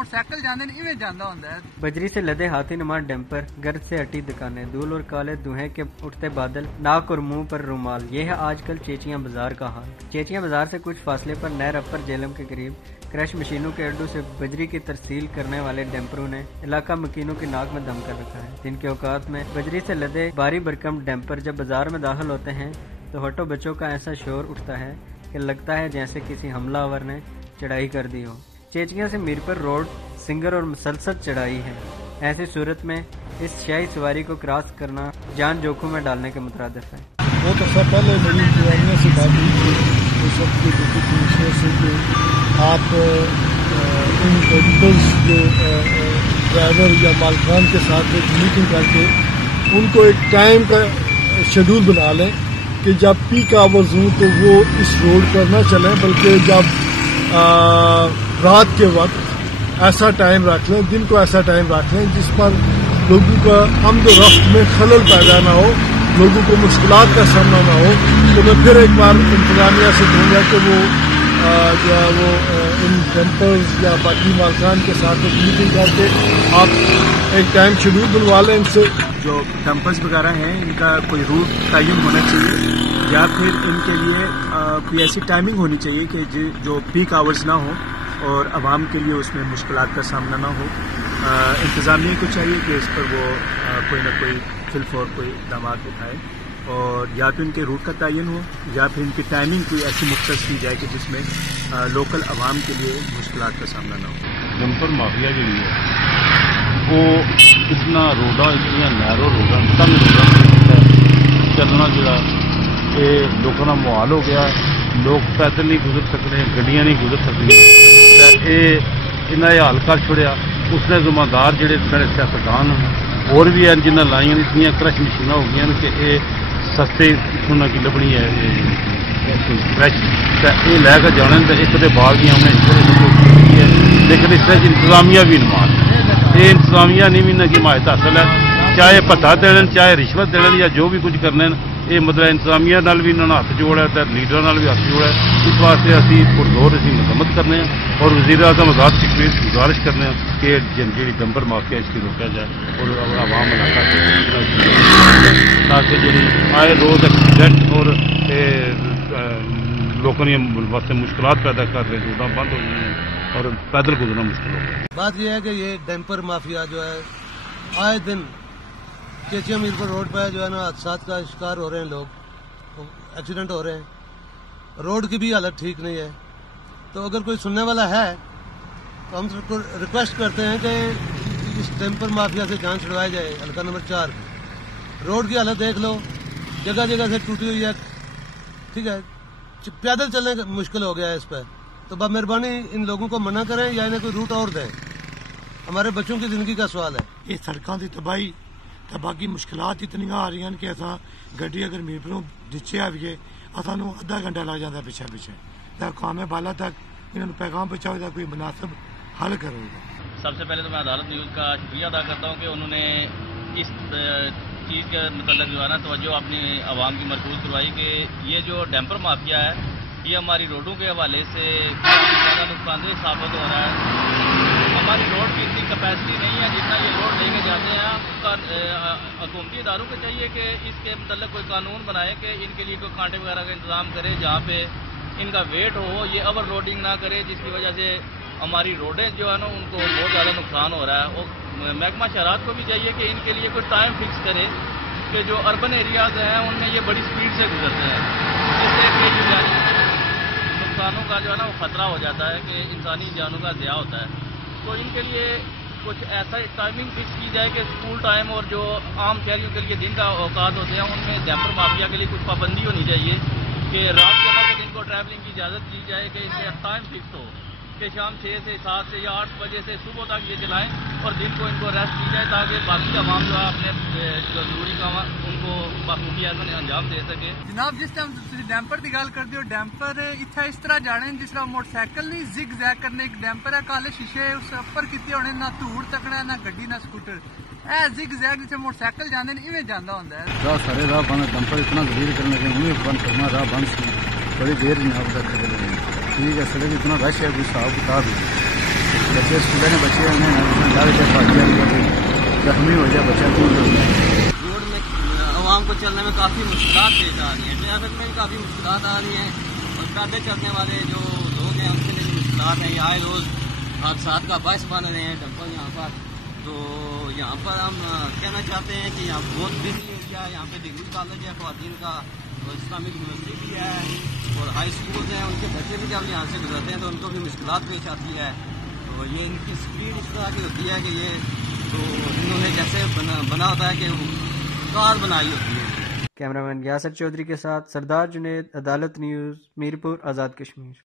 Motorcycle जाते हैं इवें जांदा होंदा है। बजरी से लदे हाथी नुमा डैम्पर, गर्द से हटी दुकानें, धूल और काले धुएं के उठते बादल, नाक और मुंह पर रुमाल, ये है आजकल चेचियां बाजार का हाल। चेचियां बाजार से कुछ फासले पर नहर अपर जेलम के करीब क्रश मशीनों के अड्डों से बजरी की तरसील करने वाले डैम्परों ने इलाका मकीनों की नाक में दम कर रखा है। दिन के औकात में बजरी से लदे भारी भरकम डैम्पर जब बाजार में दाखिल होते हैं तो हटो बच्चों का ऐसा शोर उठता है कि लगता है जैसे किसी हमलावर ने चढ़ाई कर दी हो। चेचियां से मीरपुर रोड सिंगर और मुसलसल चढ़ाई है। ऐसी सूरत में इस शाही सवारी को क्रॉस करना जान जोखिम में डालने के मुतरादिफ है। बहुत अर्सा पहले मेरी जवानियों से बात हुई थी उस वक्त की दूसरे से कि आप इन वेजिटल्स जो ड्राइवर या मालकान के साथ एक मीटिंग करके उनको एक टाइम का शेड्यूल बना लें कि जब पीक आवर्स हों तो वो इस रोड पर न चलें, बल्कि जब रात के वक्त ऐसा टाइम रख लें, दिन को ऐसा टाइम रख लें जिस पर लोगों का आमद व रफ्त में खलल पैदा ना हो, लोगों को मुश्किलात का सामना ना हो। तो मैं फिर एक बार इंतजामिया से कहूँगा कि वो जो है वो इन डैम्पर्स या बाकी मालकान के साथ एक मीटिंग करके आप एक टाइम शेड्यूल बनवा लें इनसे। जो डंपर्स वगैरह हैं इनका कोई रूट तयन होना चाहिए या फिर इनके लिए कोई ऐसी टाइमिंग होनी चाहिए कि जो पीक आवर्स ना हो और आवाम के लिए उसमें मुश्किलात का सामना ना हो। इंतज़ामिया को चाहिए कि इस पर वो कोई ना कोई फिलफौर कोई इक़दाम उठाए और या तो इनके रूट का तयन हो या फिर इनकी टाइमिंग कोई ऐसी मुख्तस की जाए कि जिसमें लोकल आवाम के लिए मुश्किलात का सामना ना हो। डंपर माफिया के लिए वो इतना रोडा इतनी नैरो रोडा तंग रोडा चलना जोड़ा ये लोगों का माहौल हो गया। लोग पैदल नहीं गुजर सकते, गड्डियां नहीं गुजर सकती। ये इन्हें हाल कर छोड़िया। उसने जिम्मेदार जोड़े मेरे सियासतदान होर भी हैं जिन्हें लाइया इतनी क्रश मशीन हो गई कि ये सस्ते सुनने की लभनी है क्रश ये लैकर जाने तो एक दे बाद भी हमने है, लेकिन इस इंतजामिया भी नुमान ये इंतजामिया नहीं भी इन्हें हिमायत हासिल है, चाहे भत्ता देने चाहे रिश्वत देने या जो भी कुछ करने ये मतलब इंतजामिया नाल भी इन्होंने हाथ जोड़ा है, लीडर नाल भी हाथ जोड़ा है। इस वास्ते असी पुरजोर असी मजम्मत करने और वज़ीर आज़म आज़ाद सिक्योरिटी की गुजारिश करने कि जी डंपर माफिया इसकी रोका जाए और आवाम इलाका ताकि जी आए रोज एक्सीडेंट और लोगों ने वास्ते मुश्किलात पैदा कर रहे रोडां बंद हो गई और पैदल गुजरना मुश्किल हो गया। बात यह है कि ये डंपर माफिया जो है आए दिन चेचिया मीरपुर रोड पर जो है ना हादसा का शिकार हो रहे हैं, लोग एक्सीडेंट हो रहे हैं, रोड की भी हालत ठीक नहीं है। तो अगर कोई सुनने वाला है तो हम सबको रिक्वेस्ट करते हैं कि इस डंपर माफिया से जान छुड़वाई जाए। हल्का नंबर 4 रोड की हालत देख लो, जगह जगह से टूटी हुई है, ठीक है, पैदल चलने मुश्किल हो गया है इस पर। तो मेहरबानी इन लोगों को मना करें या इन्हें कोई रूट और दें, हमारे बच्चों की जिंदगी का सवाल है। ये सड़कों की तबाही तो बाकी मुश्किलात इतनी आ रही हैं कि असा गड्डी अगर मीरपुरों दिचे आइए सानू अद्धा घंटा लग जाता पिछे पिछे कौमे बाला तक इन्होंने पैगाम पहुँचाओ कोई मुनासिब हल करोगे। सबसे पहले तो मैं अदालत न्यूज़ का शुक्रिया अदा करता हूँ कि उन्होंने इस चीज़ के मतलब जो है ना तवज्जो अपनी आवाम की मरकूज करवाई कि ये जो डैम्पर माफिया है ये हमारी रोडों के हवाले से काफ़ी ज़्यादा नुकसानदेह साबित हो रहा है। हमारी रोड की इतनी कैपेसिटी नहीं है जितना ये रोड लेके जाते हैं। उसका हुकूमती इदारों को चाहिए कि इसके मतलब कोई कानून बनाए कि इनके लिए कोई कांटे वगैरह का इंतज़ाम करे जहाँ पे इनका वेट हो, ये ओवर लोडिंग ना करे जिसकी वजह से हमारी रोडें जो है ना उनको बहुत ज़्यादा नुकसान हो रहा है। और महकमा शरात को भी चाहिए कि इनके लिए कोई टाइम फिक्स करे कि जो अर्बन एरियाज़ हैं उनमें ये बड़ी स्पीड से गुजरते हैं, जिससे नुकसानों का जो है ना वो खतरा हो जाता है कि इंसानी जानों का ज़िया होता है। तो इनके लिए कुछ ऐसा टाइमिंग फिक्स की जाए कि स्कूल टाइम और जो आम शहरियों के लिए दिन का औकात होते हैं उनमें डैम्पर माफिया के लिए कुछ पाबंदी होनी चाहिए कि रात के वक्त इनको ट्रैवलिंग की इजाज़त दी जाए कि इनका टाइम फिक्स हो कि शाम 6 से 7 से या 8 बजे से सुबह तक ये चलाएं और दिन को इनको रेस्ट की जाए ताकि बाकी आवाम जो है अपने जो जरूरी काम उनको बाखूबी अंजाम दे सके। जनाब जिस टाइम डैम्पर की गल करते हो डैम्पर इतना इस तरह जाने जिस तरह मोटरसाइकिल नहीं जिग जैग करने एक डैम्पर है, काले शीशे उस उपर किए होने, ना धूड़ तकना ना गड्डी ना स्कूटर, ए जिग जैग जिसे मोटरसाइकिल जाते हैं इवें जाता होंगे। राह सारे राह बंद, डंपर इतना गंभीर करने के बंद करना, राह बंद बड़ी देर नहीं ठीक है, सड़क इतना रश है कोई हिसाब किताब है। बच्चे स्कूल में बच्चे जख्मी हो जाए बच्चा तो रोड में आवाम को चलने में काफ़ी मुश्किलात पेश आ रही हैं, ट्रैफिक में भी काफ़ी मुश्किलात आ रही हैं और पैदल चलने वाले जो लोग हैं उनके लिए भी मुश्किलात हैं। ये आए रोज़ हादसात का बायस बन रहे हैं डंपर यहाँ पर। तो यहाँ पर हम कहना चाहते हैं कि यहाँ बहुत बिजी एरिया है, यहाँ पे डिग्री कॉलेज है ख़वातीन का और इस्लामिक यूनिवर्सिटी भी है और हाई स्कूल हैं, उनके बच्चे भी जब यहाँ से गुजरते हैं तो उनको भी मुश्किलात पेश आती है। तो ये इनकी स्पीड इस तरह की होती है कि ये तो इन्होंने जैसे बना होता है कि कार बनाई होती है। कैमरामैन यासर चौधरी के साथ सरदार जुनेद, अदालत न्यूज़, मीरपुर, आज़ाद कश्मीर।